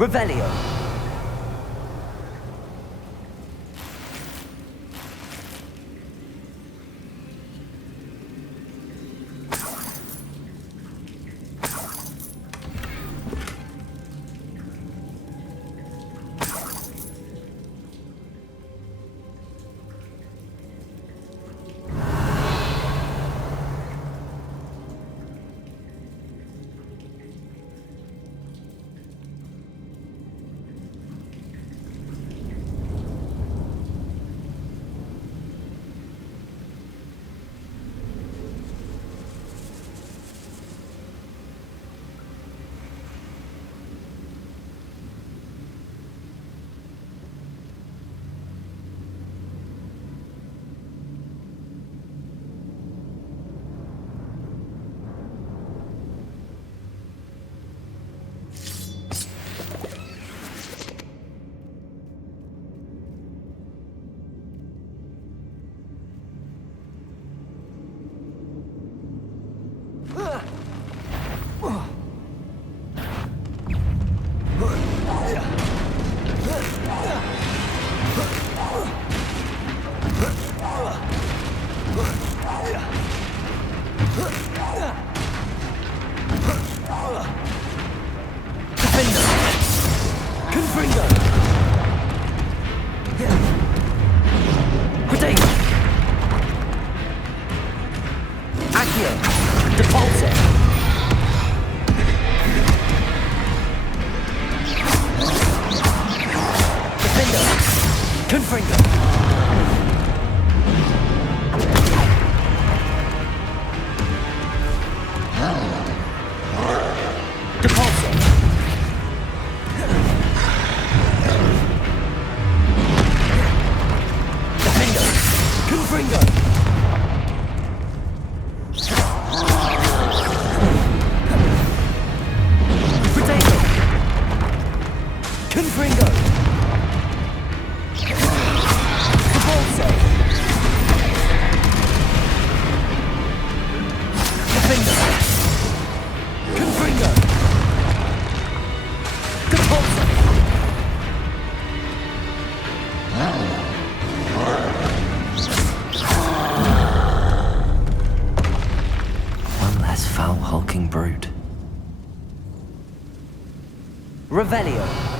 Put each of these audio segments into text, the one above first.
Revelio. Revelio.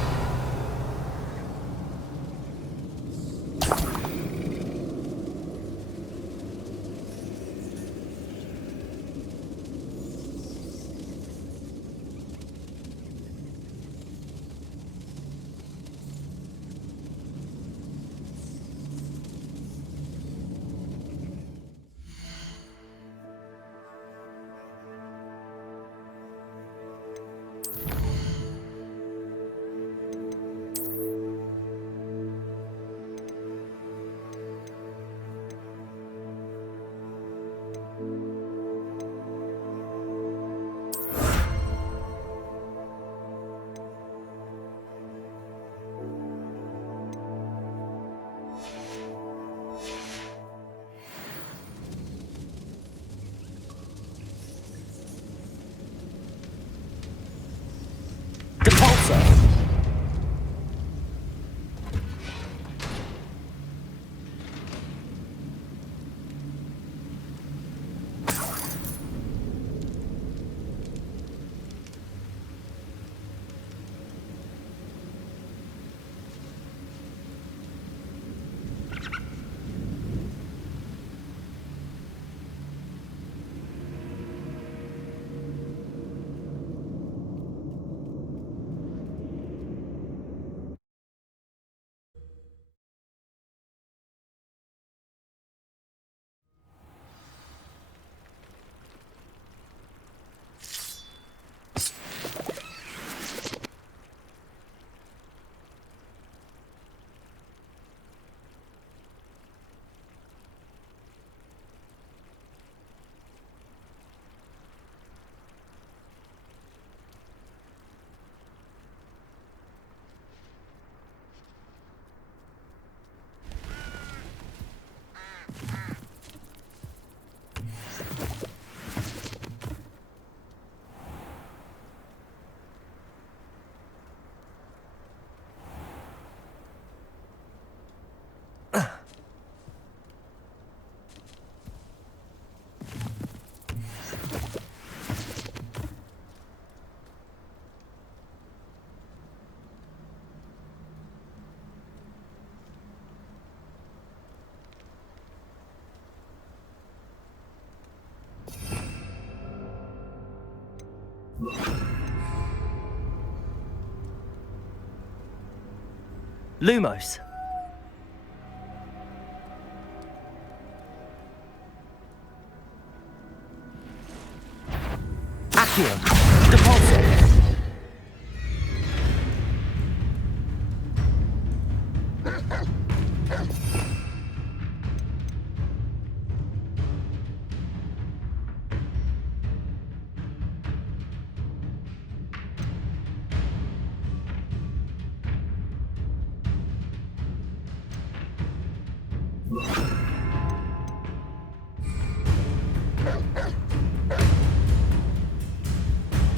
Lumos. Accio. Depulso.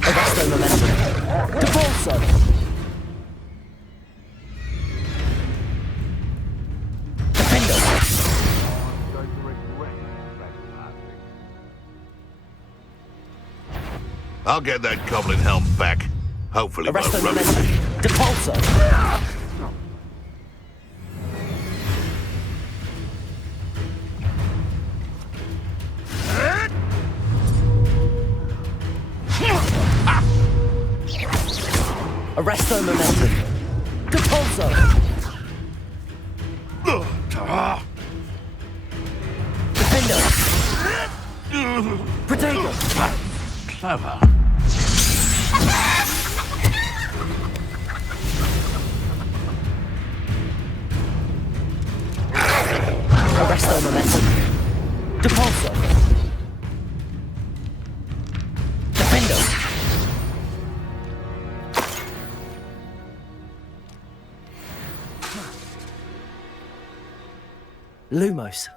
Arresto momentum. Depulso. Defendo. I'll get that goblin helm back. Hopefully Arresto won't ruin momentum. it. Depulso. Arresto momentum. Depulso. Defendo. Protego. Clever. Arresto momentum. Depulso. Defendo. Lumos.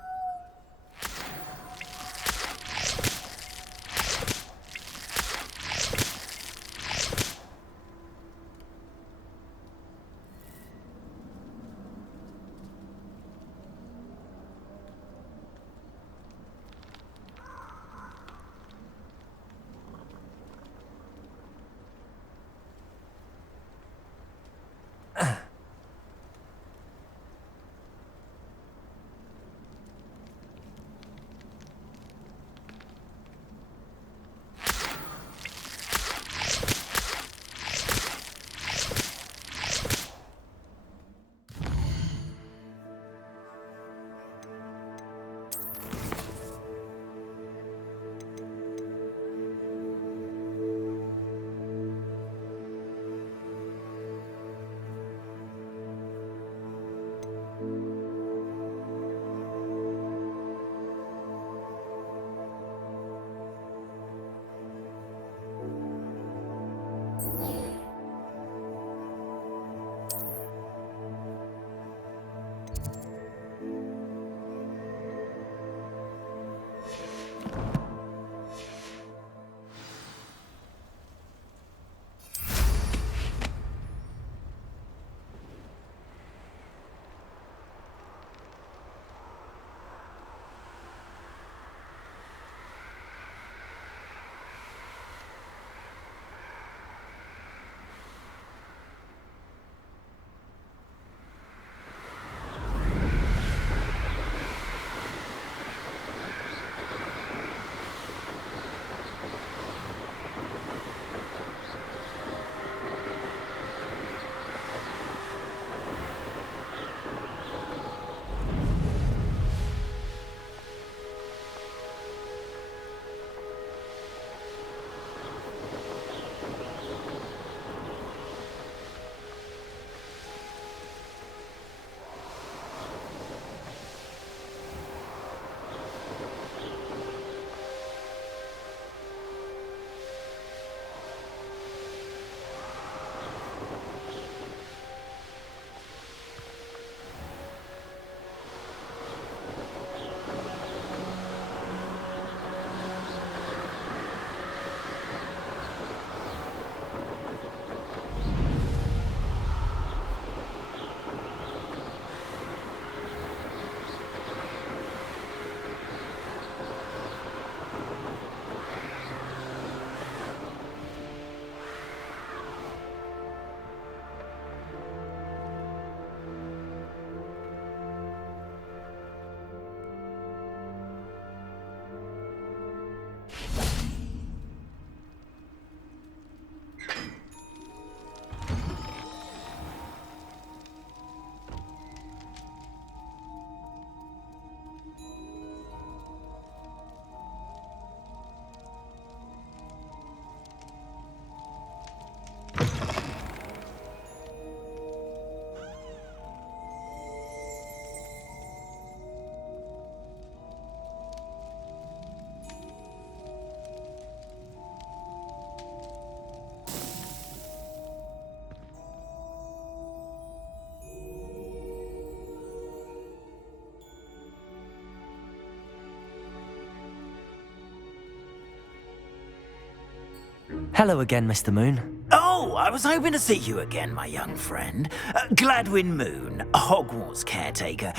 Hello again, Mr. Moon. Oh, I was hoping to see you again, my young friend. Gladwin Moon, Hogwarts caretaker,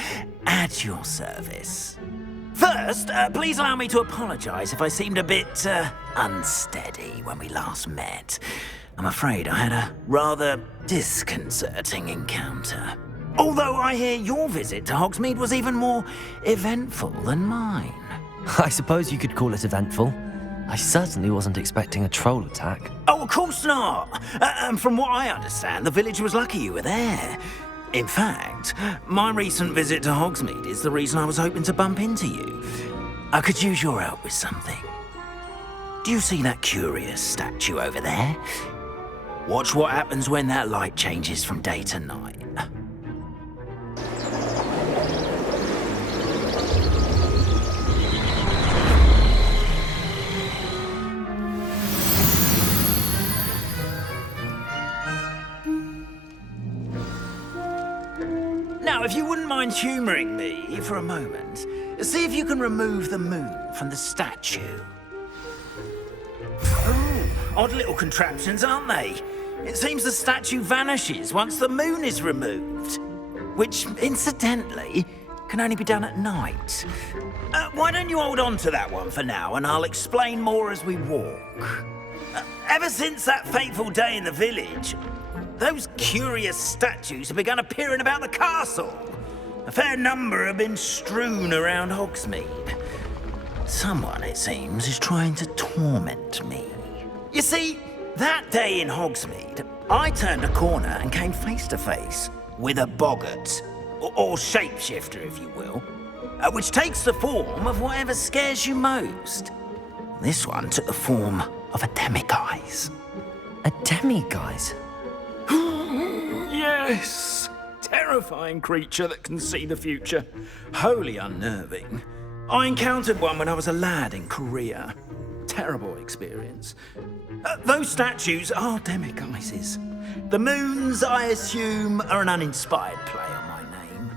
at your service. First, please allow me to apologise if I seemed a bit unsteady when we last met. I'm afraid I had a rather disconcerting encounter. Although I hear your visit to Hogsmeade was even more eventful than mine. I suppose you could call it eventful. I certainly wasn't expecting a troll attack. Oh, of course not. And from what I understand, the village was lucky you were there. In fact, my recent visit to Hogsmeade is the reason I was hoping to bump into you. I could use your help with something. Do you see that curious statue over there? Watch what happens when that light changes from day to night. Now, if you wouldn't mind humouring me for a moment, see if you can remove the moon from the statue. Oh, odd little contraptions, aren't they? It seems the statue vanishes once the moon is removed. Which, incidentally, can only be done at night. Why don't you hold on to that one for now, and I'll explain more as we walk. Ever since that fateful day in the village, those curious statues have begun appearing about the castle. A fair number have been strewn around Hogsmeade. Someone, it seems, is trying to torment me. You see, that day in Hogsmeade, I turned a corner and came face to face with a boggart, or shapeshifter, if you will, which takes the form of whatever scares you most. This one took the form of a demiguise. A demiguise? Yes! Terrifying creature that can see the future. Wholly unnerving. I encountered one when I was a lad in Korea. Terrible experience. Those statues are demiguises. The moons, I assume, are an uninspired play on my name.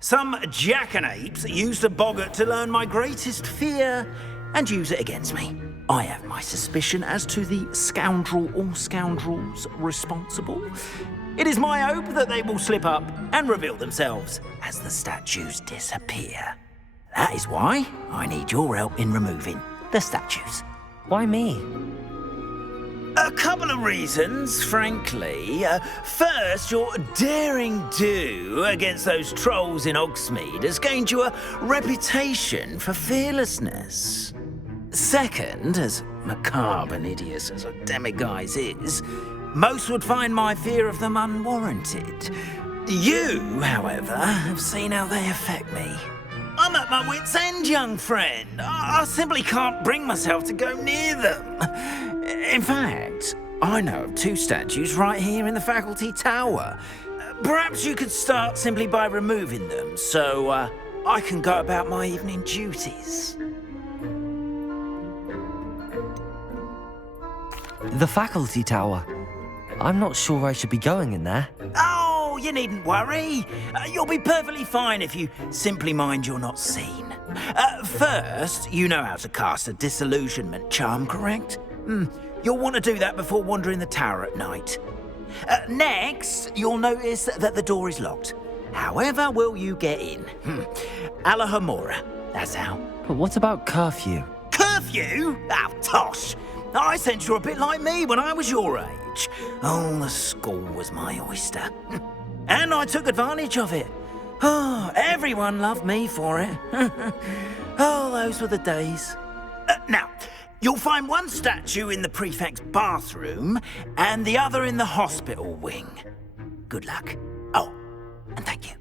Some jackanapes used a boggart to learn my greatest fear and use it against me. I have my suspicion as to the scoundrel or scoundrels responsible. It is my hope that they will slip up and reveal themselves as the statues disappear. That is why I need your help in removing the statues. Why me? A couple of reasons, frankly. First, your daring do against those trolls in Hogsmeade has gained you a reputation for fearlessness. Second, as macabre and hideous as a demiguise is, most would find my fear of them unwarranted. You, however, have seen how they affect me. I'm at my wit's end, young friend. I simply can't bring myself to go near them. In fact, I know of two statues right here in the faculty tower. Perhaps you could start simply by removing them, so I can go about my evening duties. The faculty tower. I'm not sure I should be going in there. Oh, you needn't worry. You'll be perfectly fine if you simply mind you're not seen. First, you know how to cast a disillusionment charm, correct? You'll want to do that before wandering the tower at night. Next, you'll notice that the door is locked. However will you get in? Alahomora, that's how. But what about curfew? Curfew? Oh, tosh. I sense you're a bit like me when I was your age. Oh, the school was my oyster. And I took advantage of it. Oh, everyone loved me for it. Oh, those were the days. Now, you'll find one statue in the prefect's bathroom and the other in the hospital wing. Good luck. Oh, and thank you.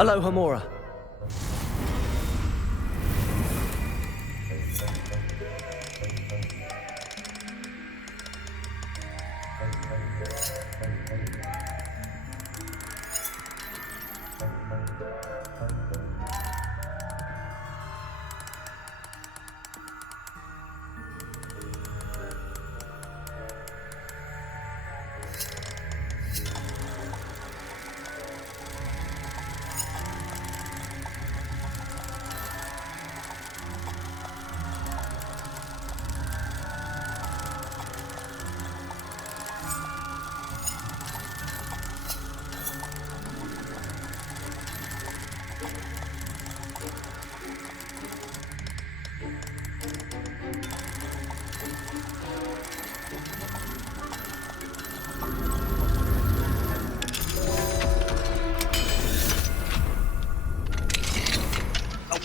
Aloha, Mora.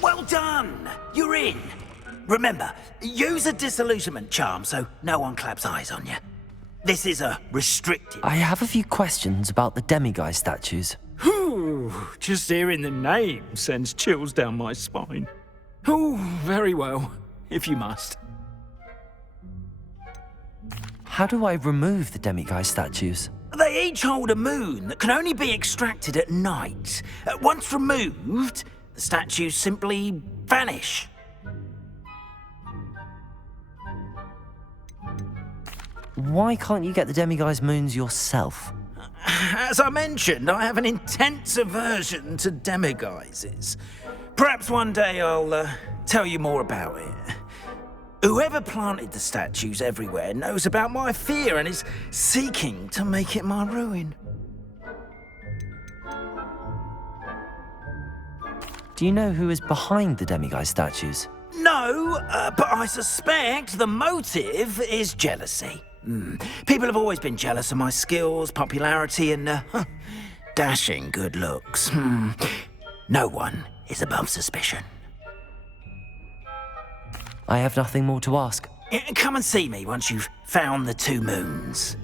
Well done! You're in. Remember, use a disillusionment charm so no one claps eyes on you. This is a restricted... I have a few questions about the demiguise statues. Whew, just hearing the name sends chills down my spine. Oh, very well, if you must. How do I remove the demiguise statues? They each hold a moon that can only be extracted at night. Once removed, the statues simply vanish. Why can't you get the demiguise moons yourself? As I mentioned, I have an intense aversion to demiguises. Perhaps one day I'll tell you more about it. Whoever planted the statues everywhere knows about my fear and is seeking to make it my ruin. Do you know who is behind the demiguise statues? No, but I suspect the motive is jealousy. People have always been jealous of my skills, popularity, and dashing good looks. No one is above suspicion. I have nothing more to ask. Come and see me once you've found the 2 moons.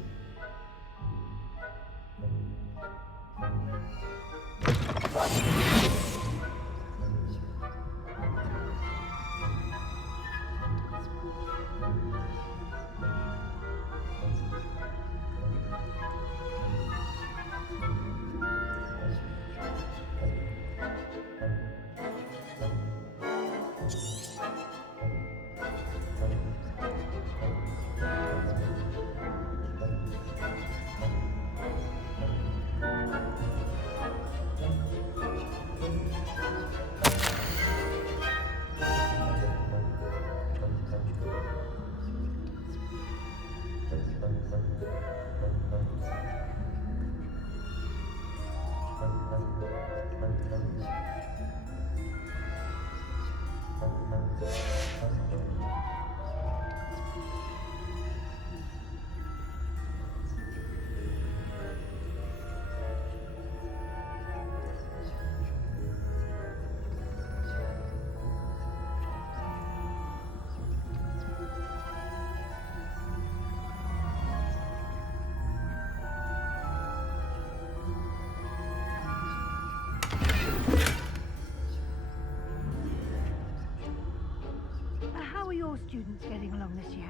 How are your students getting along this year?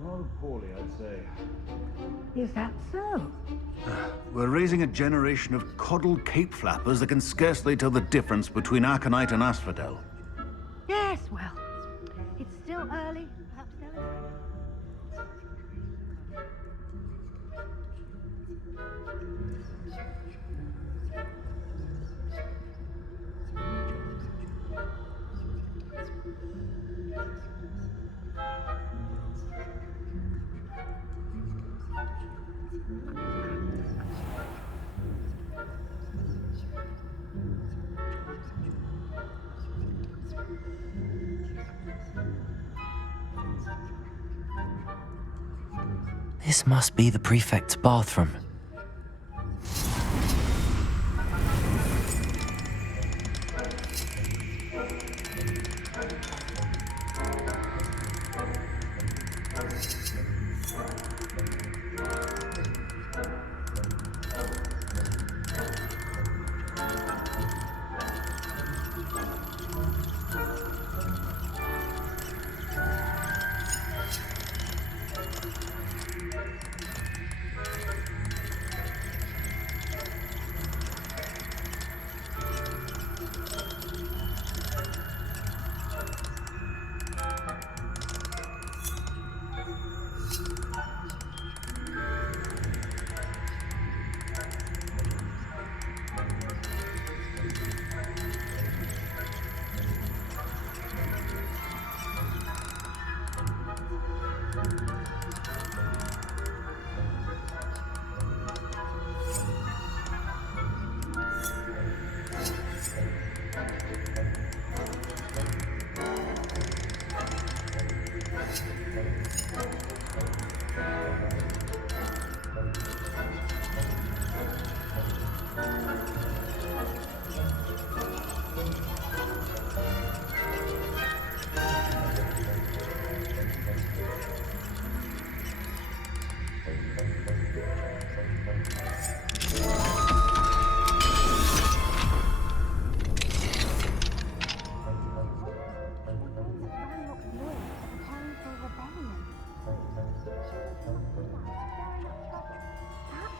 Rather poorly, I'd say. Is that so? We're raising a generation of coddled cape flappers that can scarcely tell the difference between aconite and asphodel. Yes, well, it's still early. Perhaps they'll... This must be the prefect's bathroom.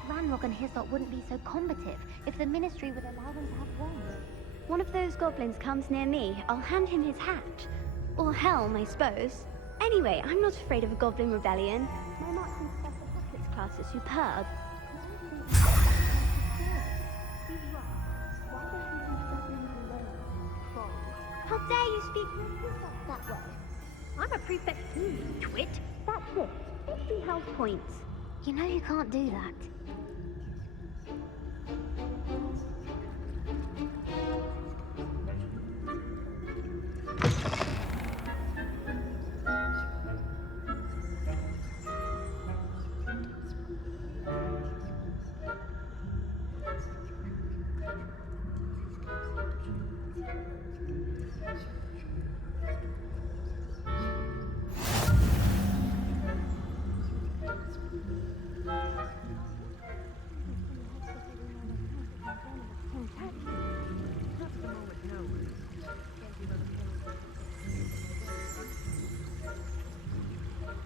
Ranrock and Hyssop wouldn't be so combative if the Ministry would allow them to have wands. One of those goblins comes near me, I'll hand him his hat. Or helm, I suppose. Anyway, I'm not afraid of a goblin rebellion. My marks in special tactics class are superb. How dare you speak to Hyssop that way? I'm a prefect too, you twit. That's it. 50 health points. You know you can't do that.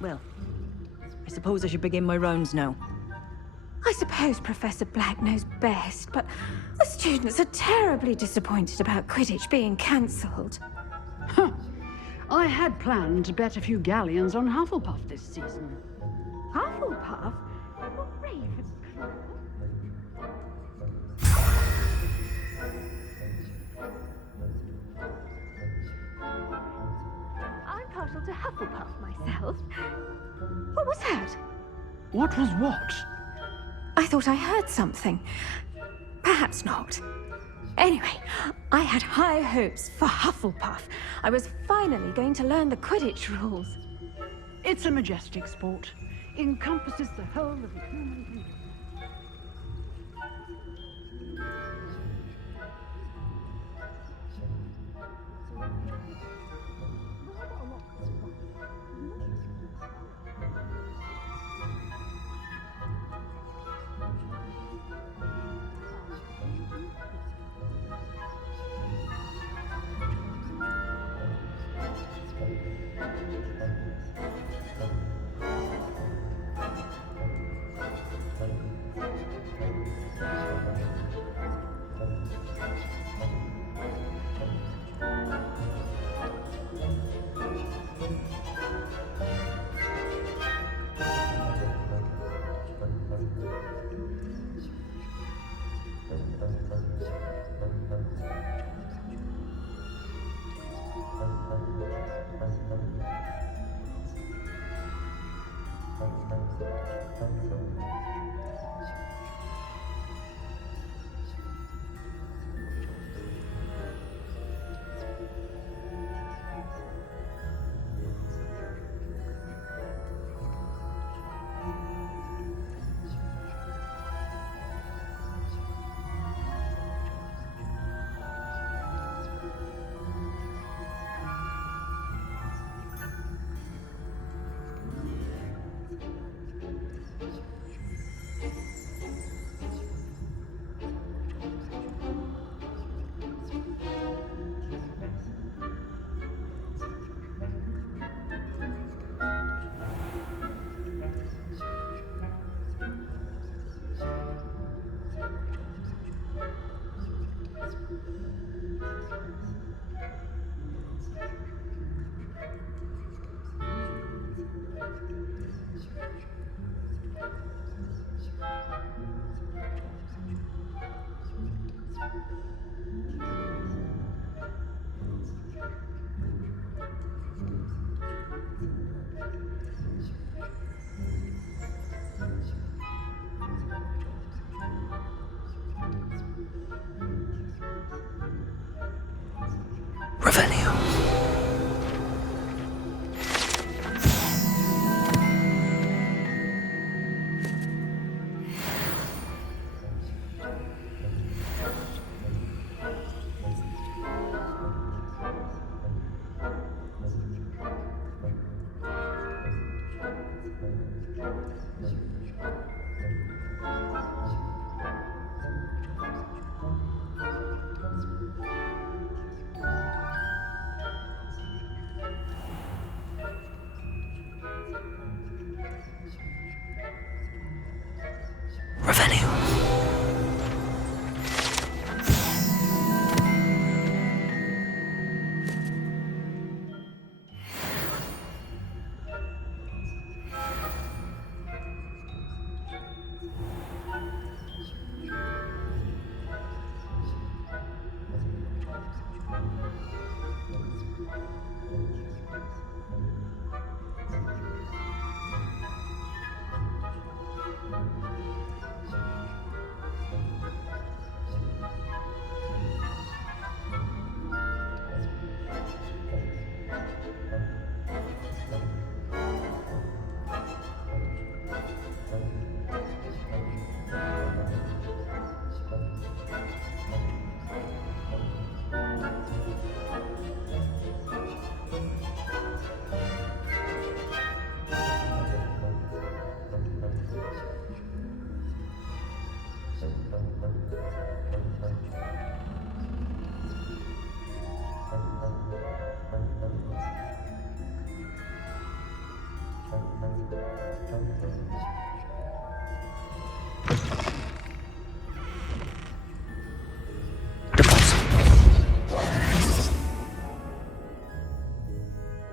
Well, I suppose I should begin my rounds now. I suppose Professor Black knows best, but the students are terribly disappointed about Quidditch being cancelled. I had planned to bet a few galleons on Hufflepuff this season. Hufflepuff? What Ravenclaw? I'm partial to Hufflepuff myself. What was that? What was what? I thought I heard something. Perhaps not. Anyway, I had high hopes for Hufflepuff. I was finally going to learn the Quidditch rules. It's a majestic sport. Encompasses the whole of the human being.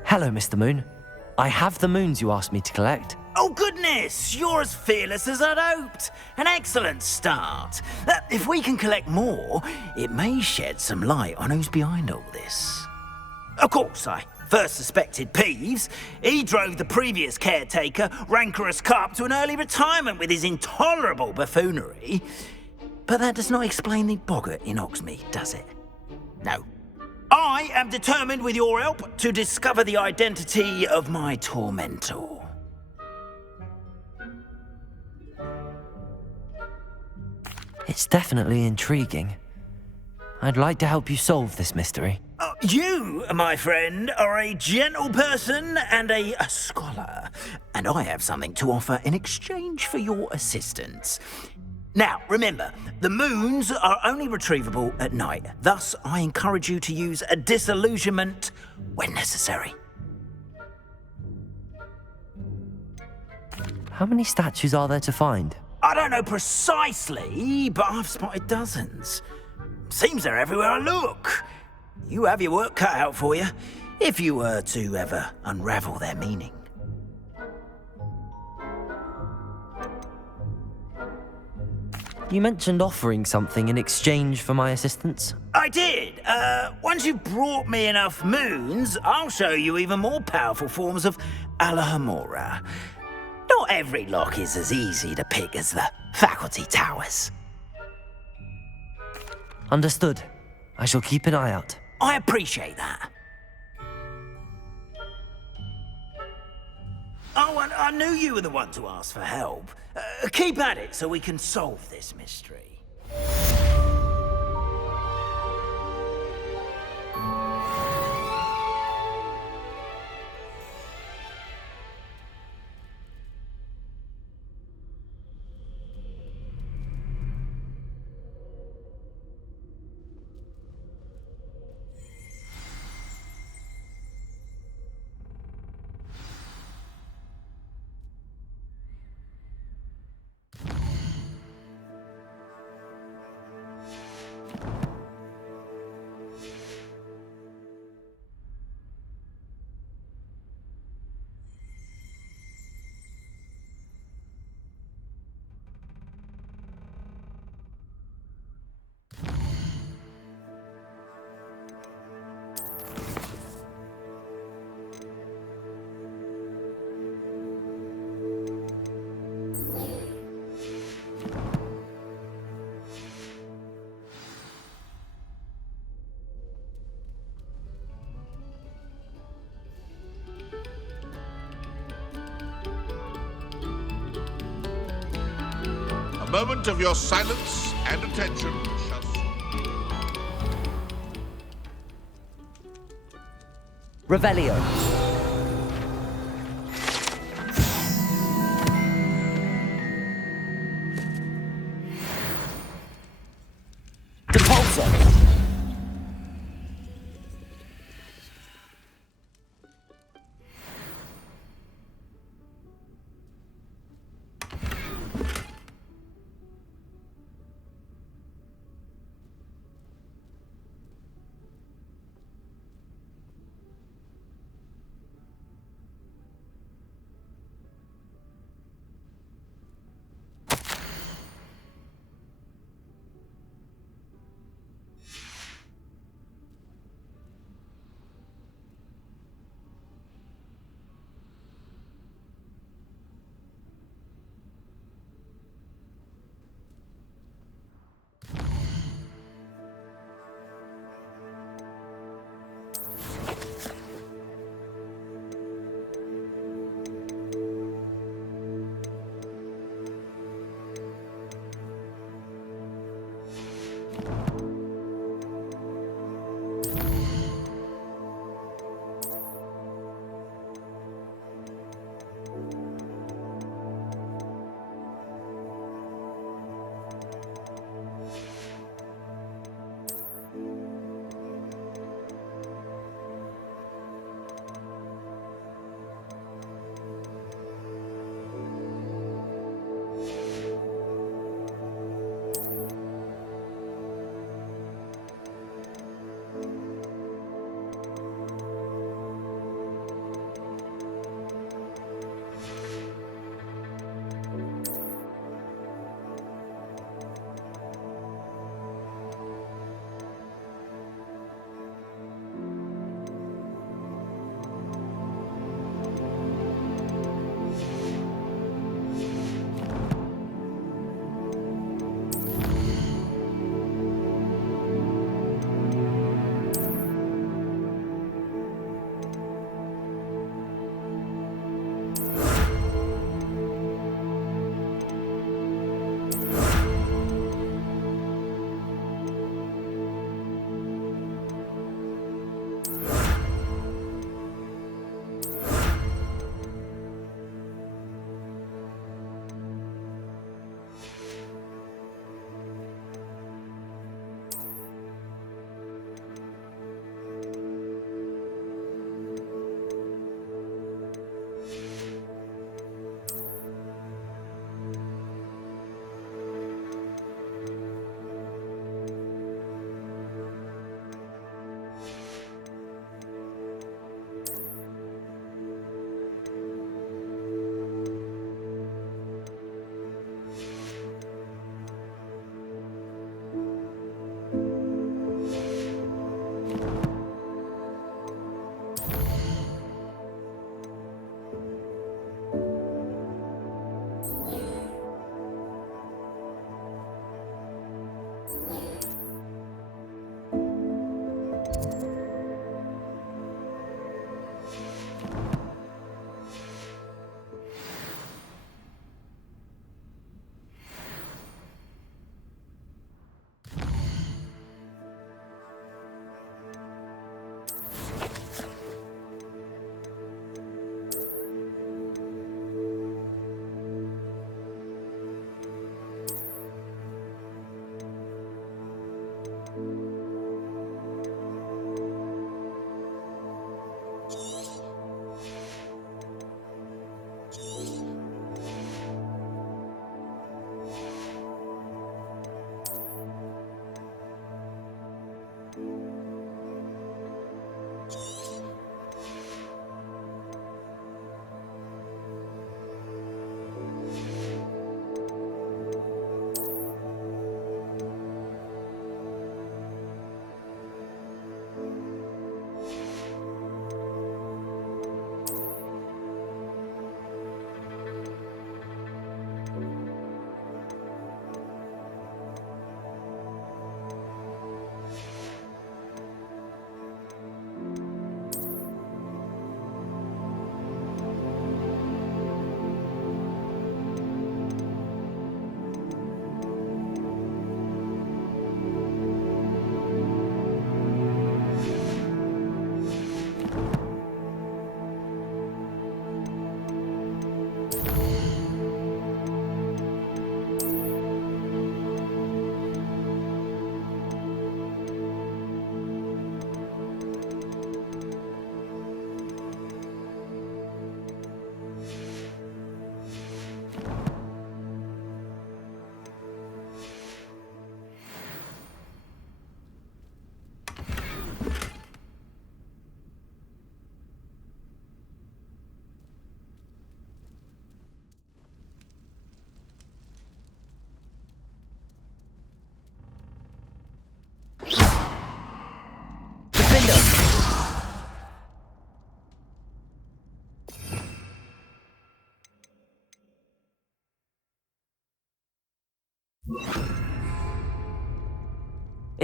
Hello, Mr. Moon. I have the moons you asked me to collect. Oh, goodness! You're as fearless as I'd hoped. An excellent start. If we can collect more, it may shed some light on who's behind all this. Of course, I first suspected Peeves. He drove the previous caretaker, Rancorous Carp, to an early retirement with his intolerable buffoonery. But that does not explain the boggart in Oxmead, does it? No. I am determined, with your help, to discover the identity of my tormentor. It's definitely intriguing. I'd like to help you solve this mystery. You, my friend, are a gentle person and a scholar, and I have something to offer in exchange for your assistance. Now, remember, the moons are only retrievable at night. Thus, I encourage you to use a disillusionment when necessary. How many statues are there to find? I don't know precisely, but I've spotted dozens. Seems they're everywhere I look. You have your work cut out for you, if you were to ever unravel their meaning. You mentioned offering something in exchange for my assistance. I did. Once you've brought me enough moons, I'll show you even more powerful forms of Alahamora. Not every lock is as easy to pick as the faculty towers. Understood. I shall keep an eye out. I appreciate that. Oh, and I knew you were the one to ask for help. Keep at it so we can solve this mystery. A moment of your silence and attention shall... Revelio. Depulso.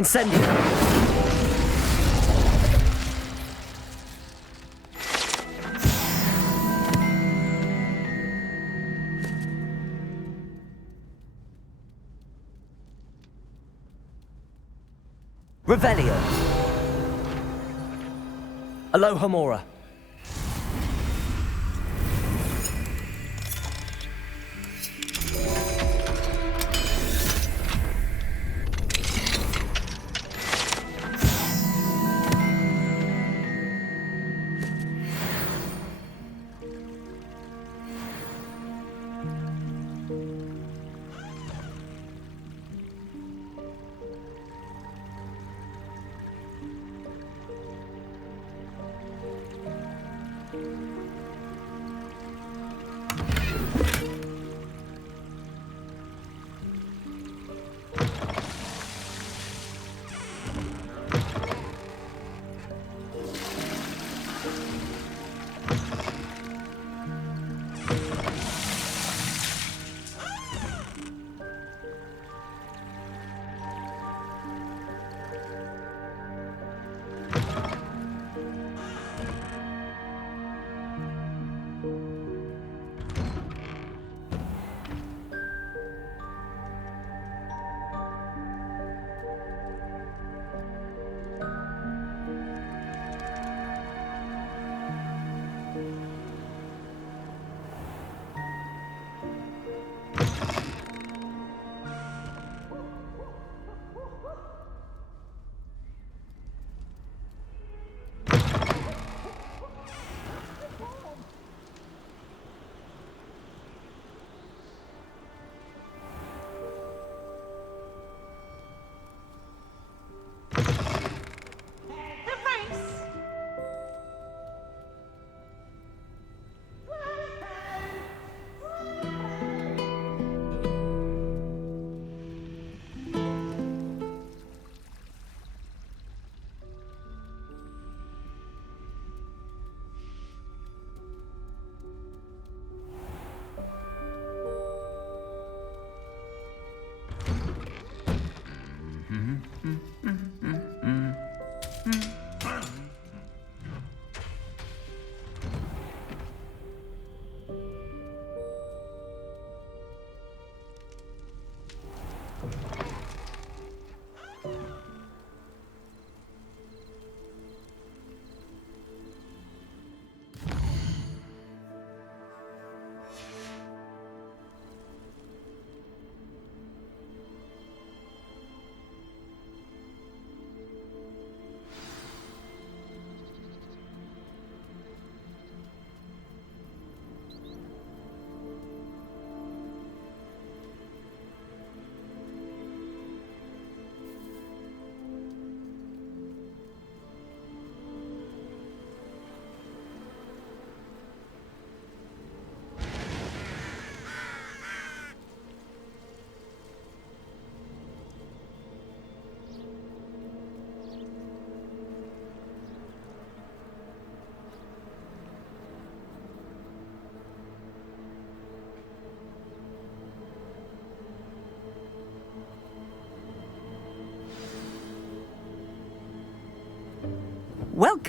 Incendio! Revelio! Alohomora!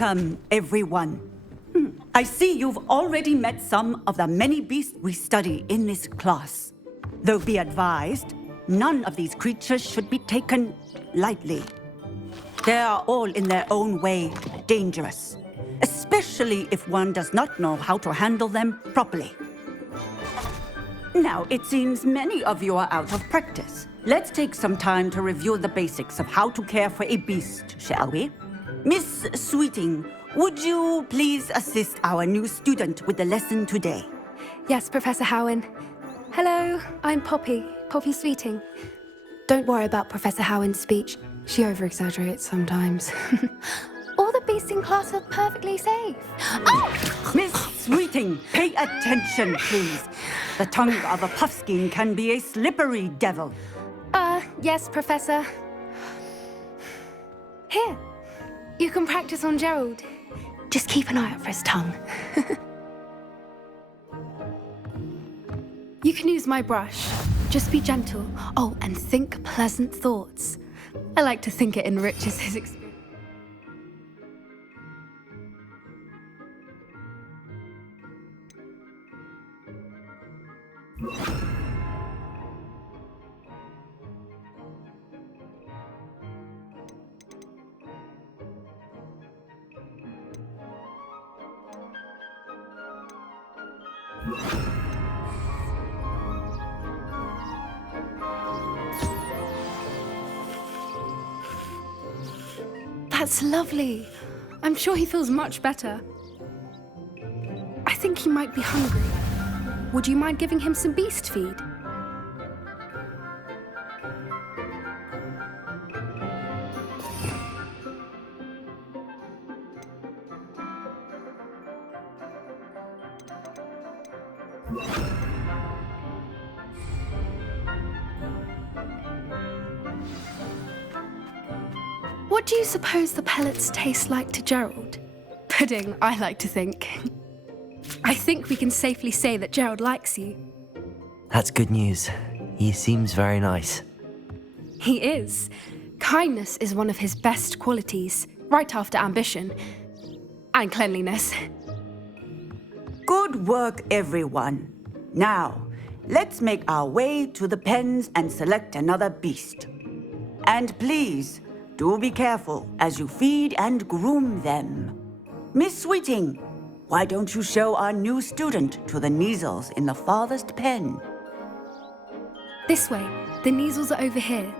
Welcome, everyone. I see you've already met some of the many beasts we study in this class. Though be advised, none of these creatures should be taken lightly. They are all in their own way dangerous, especially if one does not know how to handle them properly. Now, it seems many of you are out of practice. Let's take some time to review the basics of how to care for a beast, shall we? Miss Sweeting, would you please assist our new student with the lesson today? Yes, Professor Howen. Hello, I'm Poppy Sweeting. Don't worry about Professor Howen's speech. She over-exaggerates sometimes. All the beasts in class are perfectly safe. Oh! Miss Sweeting, pay attention, please. The tongue of a puffskein can be a slippery devil. Yes, Professor. Here, you can practice on Gerald. Just keep an eye out for his tongue. You can use my brush. Just be gentle. Oh, and think pleasant thoughts. I like to think it enriches his experience. That's lovely. I'm sure he feels much better. I think he might be hungry. Would you mind giving him some beast feed? What do you suppose the pellets taste like to Gerald? Pudding, I like to think. I think we can safely say that Gerald likes you. That's good news. He seems very nice. He is. Kindness is one of his best qualities, right after ambition. And cleanliness. Good work, everyone. Now, let's make our way to the pens and select another beast. And please, do be careful as you feed and groom them. Miss Sweeting, why don't you show our new student to the Neasels in the farthest pen? This way. The Neasels are over here.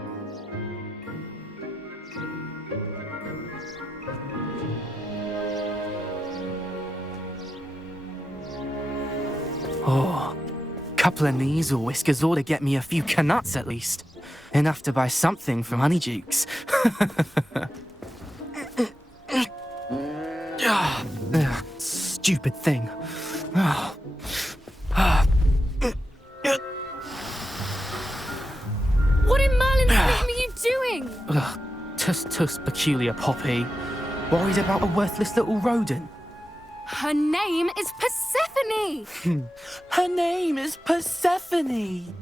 Oh, couple of Neasel whiskers ought to get me a few canuts at least. Enough to buy something from Honeydukes. Stupid thing. What in Merlin's name are you doing? Tuss, peculiar Poppy. Worried about a worthless little rodent? Her name is Persephone! Her name is Persephone!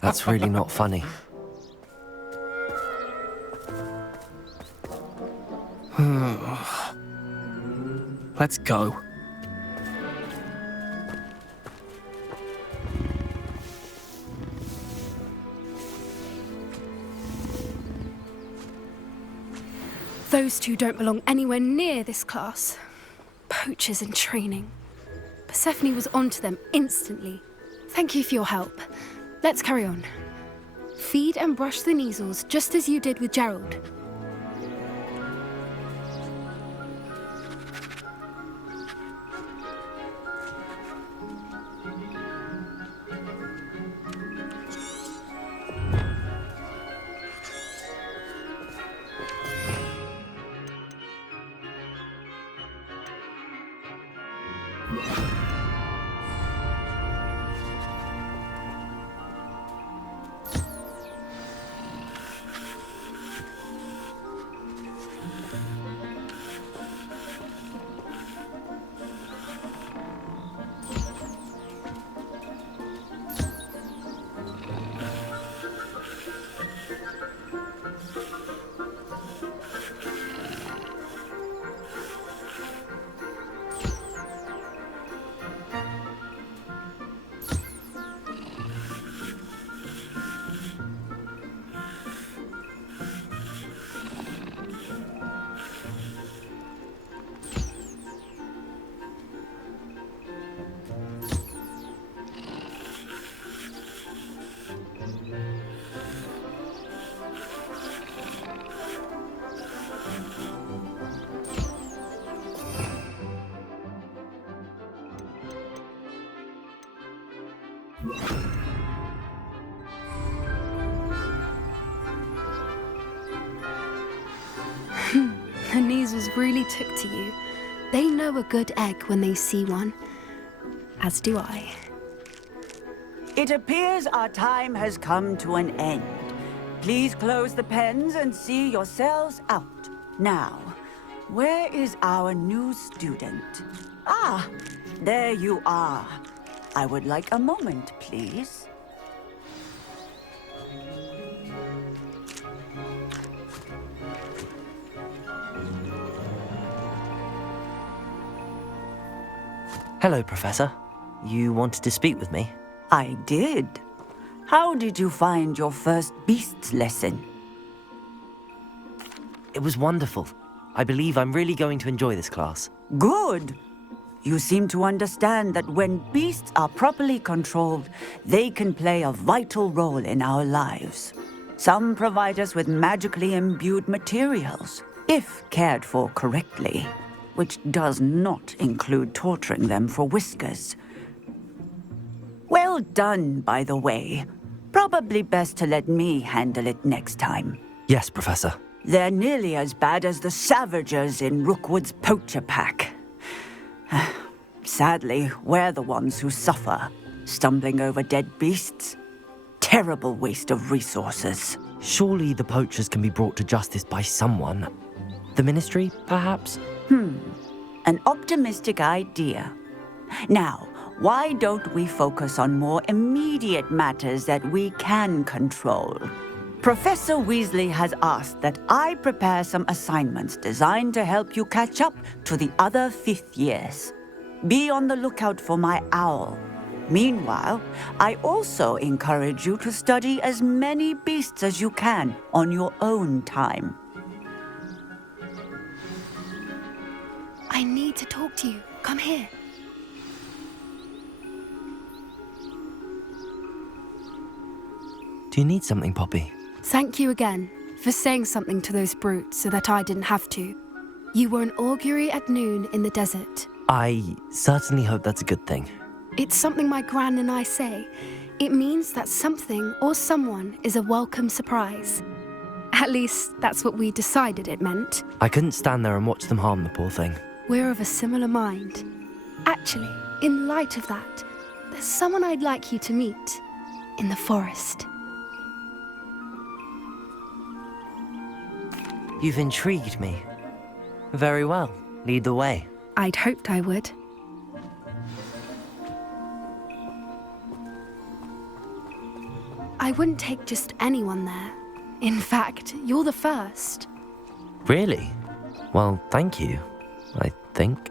That's really not funny. Let's go. Those two don't belong anywhere near this class. Poachers in training. Persephone was onto them instantly. Thank you for your help. Let's carry on. Feed and brush the Neasels just as you did with Gerald. The Neasels really took to you. They know a good egg when they see one. As do I. It appears our time has come to an end. Please close the pens and see yourselves out. Now, where is our new student? Ah, there you are. I would like a moment, please. Hello, Professor. You wanted to speak with me? I did. How did you find your first beasts lesson? It was wonderful. I believe I'm really going to enjoy this class. Good. You seem to understand that when beasts are properly controlled, they can play a vital role in our lives. Some provide us with magically imbued materials, if cared for correctly, which does not include torturing them for whiskers. Well done, by the way. Probably best to let me handle it next time. Yes, Professor. They're nearly as bad as the Savagers in Rookwood's poacher pack. Sadly, we're the ones who suffer, stumbling over dead beasts. Terrible waste of resources. Surely the poachers can be brought to justice by someone. The Ministry, perhaps? An optimistic idea. Now, why don't we focus on more immediate matters that we can control? Professor Weasley has asked that I prepare some assignments designed to help you catch up to the other 5th years. Be on the lookout for my owl. Meanwhile, I also encourage you to study as many beasts as you can on your own time. I need to talk to you. Come here. Do you need something, Poppy? Thank you again for saying something to those brutes so that I didn't have to. You were an augury at noon in the desert. I certainly hope that's a good thing. It's something my gran and I say. It means that something or someone is a welcome surprise. At least, that's what we decided it meant. I couldn't stand there and watch them harm the poor thing. We're of a similar mind. Actually, in light of that, there's someone I'd like you to meet in the forest. You've intrigued me. Very well. Lead the way. I'd hoped I would. I wouldn't take just anyone there. In fact, you're the first. Really? Well, thank you, I think.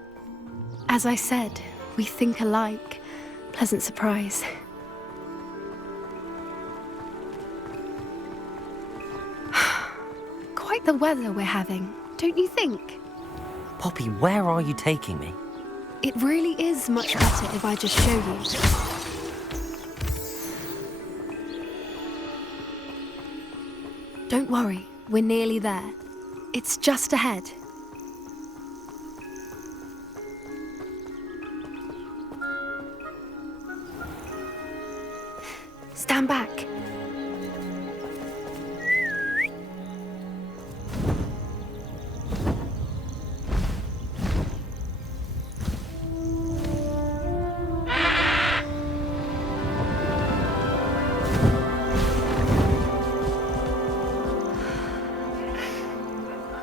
As I said, we think alike. Pleasant surprise. Quite the weather we're having, don't you think? Poppy, where are you taking me? It really is much better if I just show you. Don't worry, we're nearly there. It's just ahead. Stand back.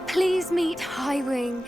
Please meet Highwing.